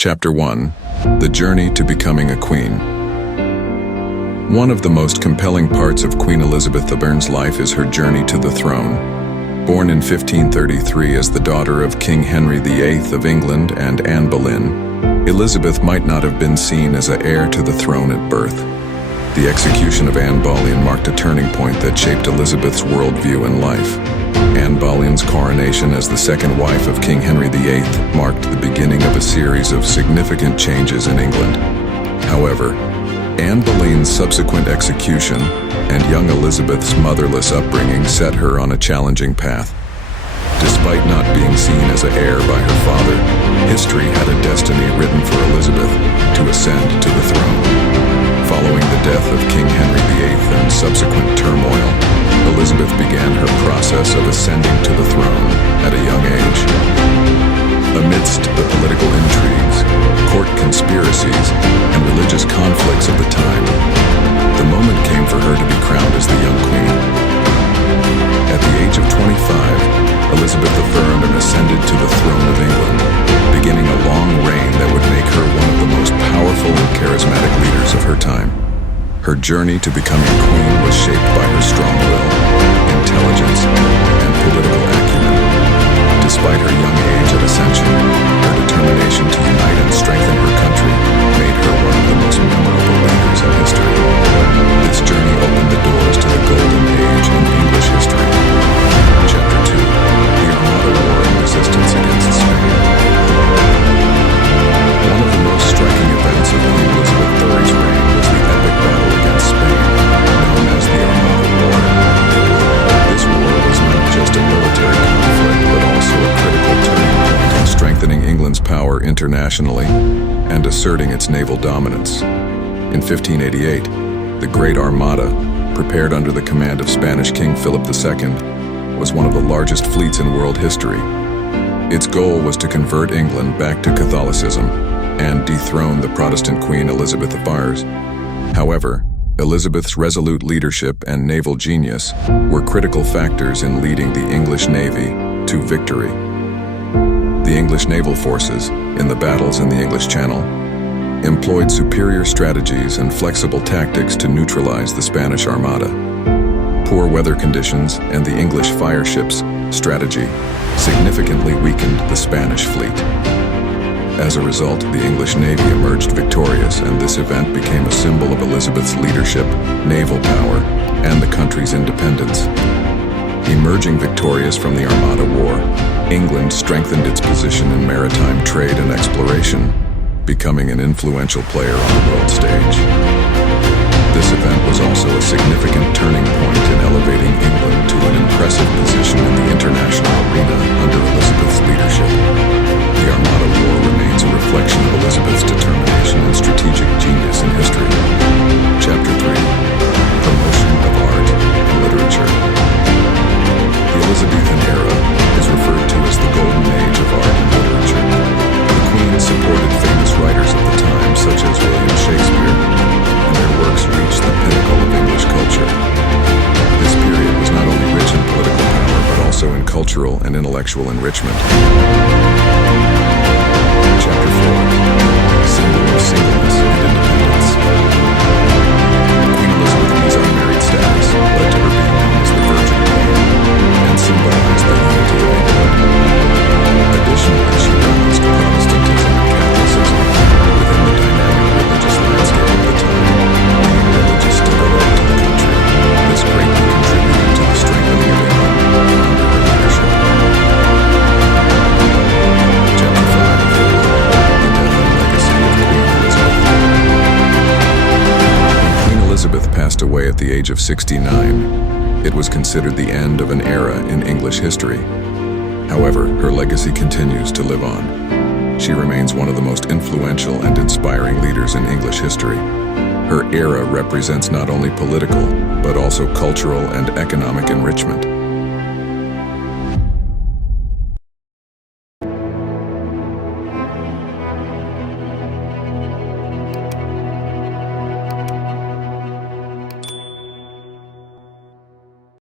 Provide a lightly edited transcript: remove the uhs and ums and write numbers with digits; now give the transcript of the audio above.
Chapter 1. The Journey to Becoming a Queen. One of the most compelling parts of Queen Elizabeth I's life is her journey to the throne. Born in 1533 as the daughter of King Henry VIII of England and Anne Boleyn, Elizabeth might not have been seen as an heir to the throne at birth. The execution of Anne Boleyn marked a turning point that shaped Elizabeth's worldview and life. Anne Boleyn's coronation as the second wife of King Henry VIII marked the beginning of a series of significant changes in England. However, Anne Boleyn's subsequent execution and young Elizabeth's motherless upbringing set her on a challenging path. Despite not being seen as an heir by her father, history had a destiny written for Elizabeth to ascend to the throne. Following the death of King Henry VIII and subsequent turmoil, Elizabeth began her process of ascending to the throne at a young age. Amidst the political intrigues, court conspiracies, and religious conflicts of the time, the moment came for her to be crowned as the young queen. At the age of 25, Elizabeth I ascended to the throne of England, beginning a long reign that would make her one of the most powerful and charismatic leaders of her time. Her journey to becoming queen was shaped by her strong will, intelligence, and political acumen. Despite her young age of ascension, her determination to unite and strengthen her country made her one of the most memorable leaders in history. This journey opened the doors to the golden age in English history. Chapter 2. The Armada War and Resistance Against Spain. One of the most striking events of Queen Elizabeth III's reign was the epic battle against Spain, known as the Armada War. This war was not just a military conflict, but also a critical turning point in strengthening England's power internationally and asserting its naval dominance. In 1588, the Great Armada, prepared under the command of Spanish King Philip II, was one of the largest fleets in world history. Its goal was to convert England back to Catholicism and dethrone the Protestant Queen Elizabethan. However, Elizabeth's resolute leadership and naval genius were critical factors in leading the English Navy to victory. The English naval forces, in the battles in the English Channel, employed superior strategies and flexible tactics to neutralize the Spanish Armada. Poor weather conditions and the English fire ships' strategy significantly weakened the Spanish fleet. As a result, the English Navy emerged victorious, and this event became a symbol of Elizabeth's leadership, naval power, and the country's independence. Emerging victorious from the Armada War, England strengthened its position in maritime trade and exploration, becoming an influential player on the world stage. This event was also a significant turning point in elevating England to an impressive position in the international arena under Elizabeth's leadership. The Armada War remains a reflection of Elizabeth's determination and strategic genius in history. Chapter 3. Promotion of Art and Literature. The Elizabethan era is referred to as the Golden Age of art and literature. The Queen supported famous writers of the time such as Shakespeare, and their works reached the pinnacle of English culture. This period was not only rich in political power, but also in cultural and intellectual enrichment. Chapter 4. Symbol of Singleness and Independence. Queen Elizabeth's unmarried status led to her being known as the Virgin Queen and symbolized the unity of England. Additionally, she balanced Protestantism and Catholicism within the dynamic religious landscape of the time, bringing religious stability to the country. This greatly contributed to the strengthening of England under her leadership. Chapter 5. The Death and Legacy of Queen Elizabeth. When Queen Elizabeth passed away at the age of 69, it was considered the end of an era in English history. However, her legacy continues to live on. She remains one of the most influential and inspiring leaders in English history. Her era represents not only political, but also cultural and economic enrichment.